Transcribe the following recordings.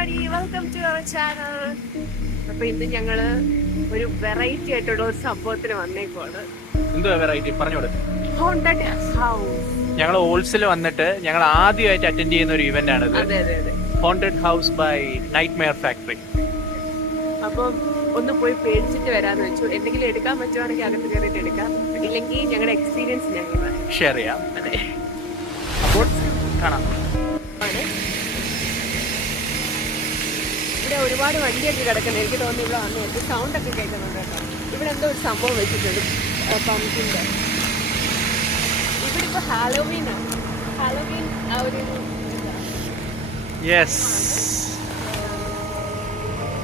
everybody, welcome to our channel. അപ്പോൾ ഇന്ന് ഞങ്ങൾ ഒരു വെറൈറ്റി ആയിട്ടുള്ള ഒരു സംഭവത്തിന് വന്നേക്കുവാണ്. എന്തുവാ വെറൈറ്റി പറഞ്ഞോളൂ. Haunted house. ഞങ്ങൾ ഓൾസിൽ വന്നിട്ട് ഞങ്ങൾ ആദ്യമായിട്ട് അറ്റൻഡ് ചെയ്യുന്ന ഒരു ഇവന്റ് ആണ് ഇത്. അതെ. Haunted house by nightmare factory. അപ്പം ഒന്ന് പോയി പേടിച്ചിട്ട് വരാന്ന് വെച്ചു. എന്തെങ്കിലും എടുക്കാൻ പറ്റുവാണെങ്കിൽ അകത്ത് കയറിയിട്ട് എടുക്കാം, ഇല്ലെങ്കിൽ ഞങ്ങളുടെ എക്സ്പീരിയൻസ് ഞങ്ങൾ ഷെയർ ചെയ്യാം. അതെ, അപ്പോൾ കാണാം. ഇവിടെ ഒരുപാട് വണ്ടിയൊക്കെ കിടക്കുന്നത്. എനിക്ക് തോന്നുന്നു ഇവിടെ വന്നു എനിക്ക് സൗണ്ട് ഒക്കെ കേൾക്കുന്നുണ്ട് കേട്ടോ. ഇവിടെ എന്തോ ഒരു സംഭവം വെച്ചിട്ടുണ്ട് പമ്പിൻ്റെ. ഇവിടെ ഇപ്പോൾ ഹാലോവീനാണ്. ഹാലോവീൻ ആ ഒരു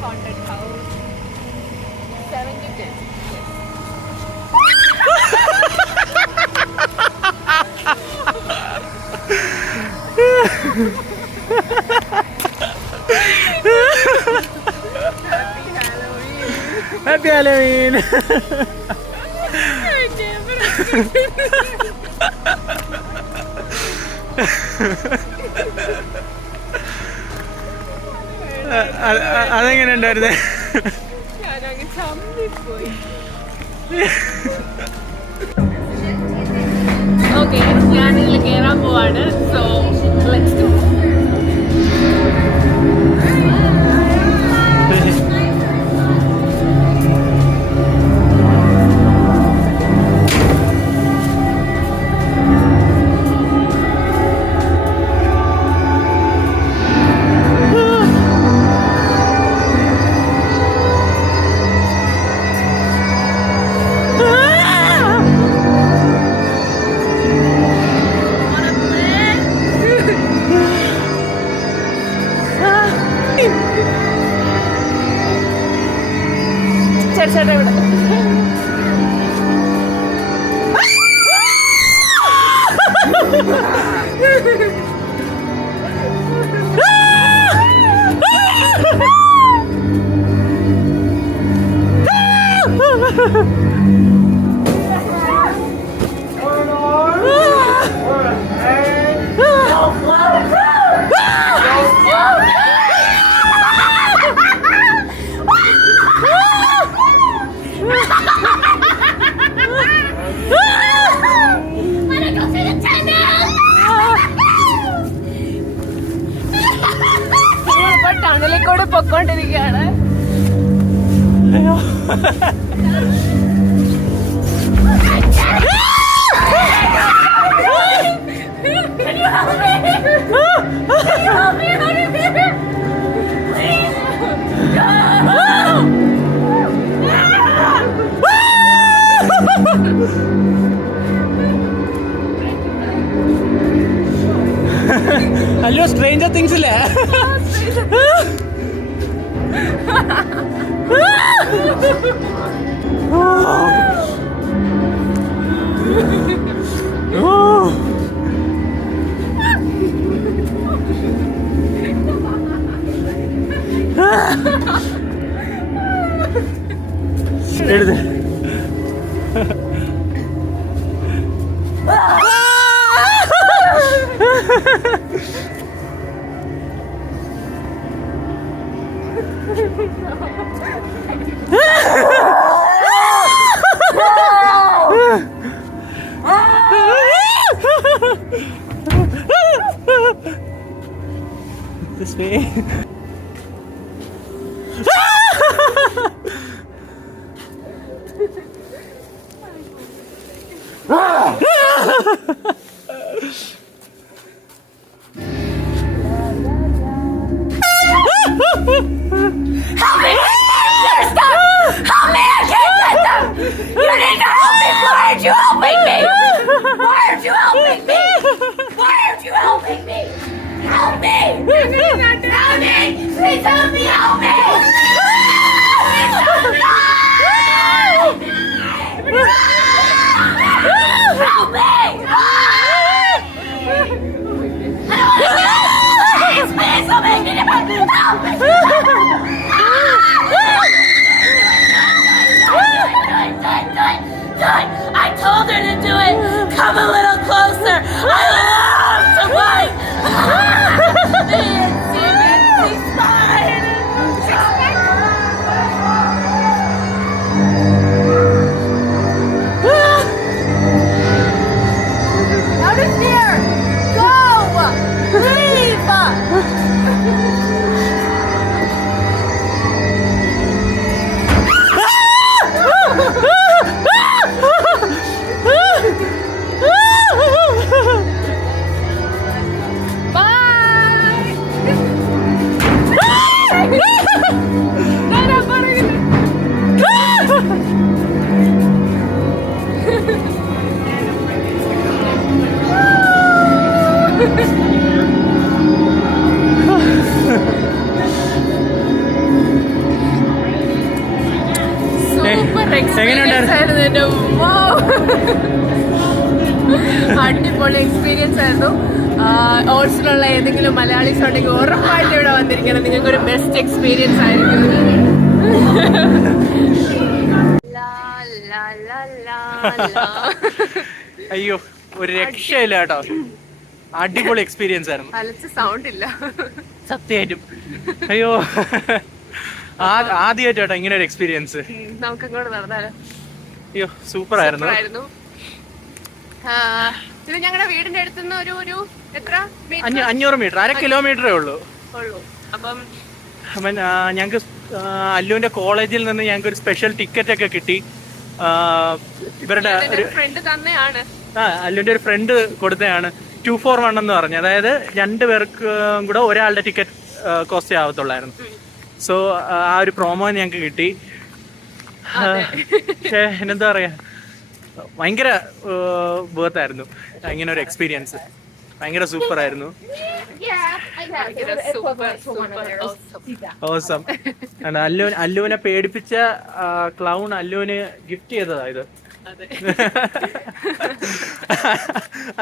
haunted house 7 to 10. Happy Halloween. അതെങ്ങനെ ഉണ്ടായിരുന്നേ? ഓക്കെ, ഞാനിതിൽ കയറാൻ പോവാണ്. So let's go. ചേട്ടാ ഇവിടെ ടണലിൽ കൂടെ പൊക്കോണ്ടിരിക്കുകയാണ്. ഹലോ, സ്ട്രേഞ്ചർ തിങ്സ് ഇല്ലേ? എഴുത്. This way. Help me! Help me! I can't get them! You need to help me! Why aren't you helping me? Why aren't you helping me? Why aren't you helping me? Help me! Help me! Please help me! Help me! Please help me! Help me! I don't want to get it! Please help me! Help me! I told her to do it! Come a little closer! I love to fight! അടിപൊളി experience ആയിരുന്നു. ഓൾസിലുള്ള ഏതെങ്കിലും മലയാളീസ് ഉണ്ടെങ്കിൽ ഉറപ്പായിട്ട് ഇവിടെ വന്നിരിക്കണം. നിങ്ങൾക്കൊരു best experience ആയിരിക്കും. അയ്യോ ഒരു രക്ഷയില്ല കേട്ടോ, അടിപൊളി എക്സ്പീരിയൻസ് ആയിരുന്നു. അലച്ച് സൗണ്ട് ഇല്ല സത്യമായിട്ടും. അയ്യോ ആദ്യമായിട്ട് കേട്ടോ ഇങ്ങനെ ഒരു എക്സ്പീരിയൻസ്. നമുക്ക് അങ്ങോട്ട് നടന്നാലോ? അയ്യോ സൂപ്പർ ആയിരുന്നു. ഇത് ഞങ്ങളുടെ വീടിന്റെ അടുത്തുനിന്ന് ഒരു എത്ര 500 മീറ്റർ, 1/2 കിലോമീറ്ററേ ഉള്ളൂ. അപ്പം ഞങ്ങൾക്ക് അല്ലുവിന്റെ കോളേജിൽ നിന്ന് ഞങ്ങൾക്ക് ഒരു സ്പെഷ്യൽ ടിക്കറ്റ് ഒക്കെ കിട്ടി. ഇവരുടെ ഫ്രണ്ട് തന്നെയാണ്, അല്ലുവിന്റെ ഒരു ഫ്രണ്ട് കൊടുത്തതാണ് 241 എന്ന് പറഞ്ഞു. അതായത് 2 പേർക്കും കൂടെ ഒരാളുടെ ടിക്കറ്റ് കോസ്റ്റ് ആവത്തുള്ളായിരുന്നു. സോ ആ ഒരു പ്രോമോ ഞങ്ങൾക്ക് കിട്ടി. പക്ഷേ എന്താ പറയാ, ഭയങ്കര ബേർത്തായിരുന്നു ഇങ്ങനെ ഒരു എക്സ്പീരിയൻസ്. ഭയങ്കര സൂപ്പർ ആയിരുന്നു. ഓസം. അല്ലുവിനെ പേടിപ്പിച്ച ക്ലൗൺ അല്ലുവിന് ഗിഫ്റ്റ് ചെയ്തതാ ഇത്.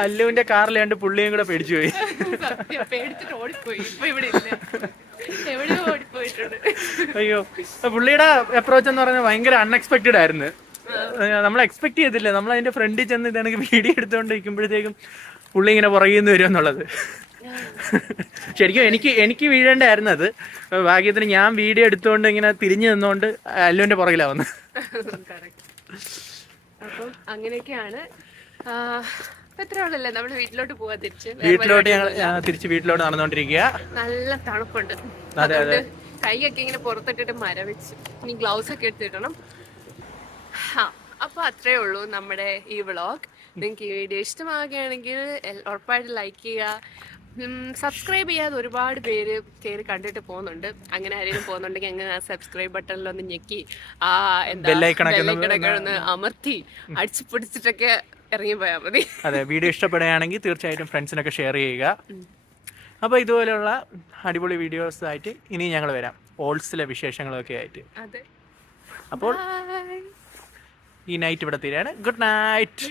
അല്ലുവിന്റെ കാറിലാണ്ട് പുള്ളിയും കൂടെ പേടിച്ചു പോയി. അയ്യോ പുള്ളിയുടെ അപ്രോച്ച് എന്ന് പറഞ്ഞാൽ ഭയങ്കര അൺഎക്സ്പെക്റ്റഡ് ആയിരുന്നു. നമ്മൾ എക്സ്പെക്ട് ചെയ്തില്ല. നമ്മൾ അതിന്റെ ഫ്രണ്ടിൽ ചെന്ന് ഇതാണെങ്കിൽ വീഡിയോ എടുത്തുകൊണ്ടിരിക്കുമ്പോഴത്തേക്കും പുള്ളി ഇങ്ങനെ പുറകിൽ നിന്ന് വരും എന്നുള്ളത്. ശരിക്കും എനിക്ക് വീഴേണ്ടായിരുന്നു അത്. ഭാഗ്യത്തിന് ഞാൻ വീഡിയോ എടുത്തുകൊണ്ട് ഇങ്ങനെ തിരിഞ്ഞു നിന്നുകൊണ്ട് അല്ലുവിന്റെ പുറകിലാ വന്ന്. അപ്പം അങ്ങനെയൊക്കെയാണ്. എത്രയോളല്ലേ നമ്മള് വീട്ടിലോട്ട് പോവാ. തിരിച്ച് വീട്ടിലോട്ട് നടന്നുകൊണ്ടിരിക്കുക. നല്ല തണുപ്പുണ്ട്. കൈയൊക്കെ ഇങ്ങനെ പുറത്തിട്ടിട്ട് മരവിച്ച് ഇനി ഗ്ലൗസ് ഒക്കെ എടുത്തിടണം. അപ്പൊ അത്രേ ഉള്ളൂ നമ്മുടെ ഈ വ്ളോഗ്. നിങ്ങൾക്ക് ഈ വീഡിയോ ഇഷ്ടമാകുകയാണെങ്കിൽ ഉറപ്പായിട്ട് ലൈക്ക് ചെയ്യുക. സബ്സ്ക്രൈബ് ചെയ്യാതെ ഒരുപാട് പേര് കയറി കണ്ടിട്ട് പോകുന്നുണ്ട്. അങ്ങനെ ആരെങ്കിലും പോകുന്നുണ്ടെങ്കിൽ അങ്ങനെ സബ്സ്ക്രൈബ് ബട്ടണിലൊന്ന് ഞെക്കി ബെല്ലൈക്കണൊക്കെ അമർത്തി അടിച്ചു പിടിച്ചിട്ടൊക്കെ ഇറങ്ങി പോയാൽ മതി. അതെ, വീഡിയോ ഇഷ്ടപ്പെടുകയാണെങ്കിൽ തീർച്ചയായിട്ടും ഫ്രണ്ട്സിനൊക്കെ ഷെയർ ചെയ്യുക. അപ്പോൾ ഇതുപോലെയുള്ള അടിപൊളി വീഡിയോസ് ആയിട്ട് ഇനി ഞങ്ങൾ വരാം, ഓൾസിലെ വിശേഷങ്ങളൊക്കെ ആയിട്ട്. അപ്പോൾ ഈ നൈറ്റ് ഇവിടെ തീരാണ്. Good night.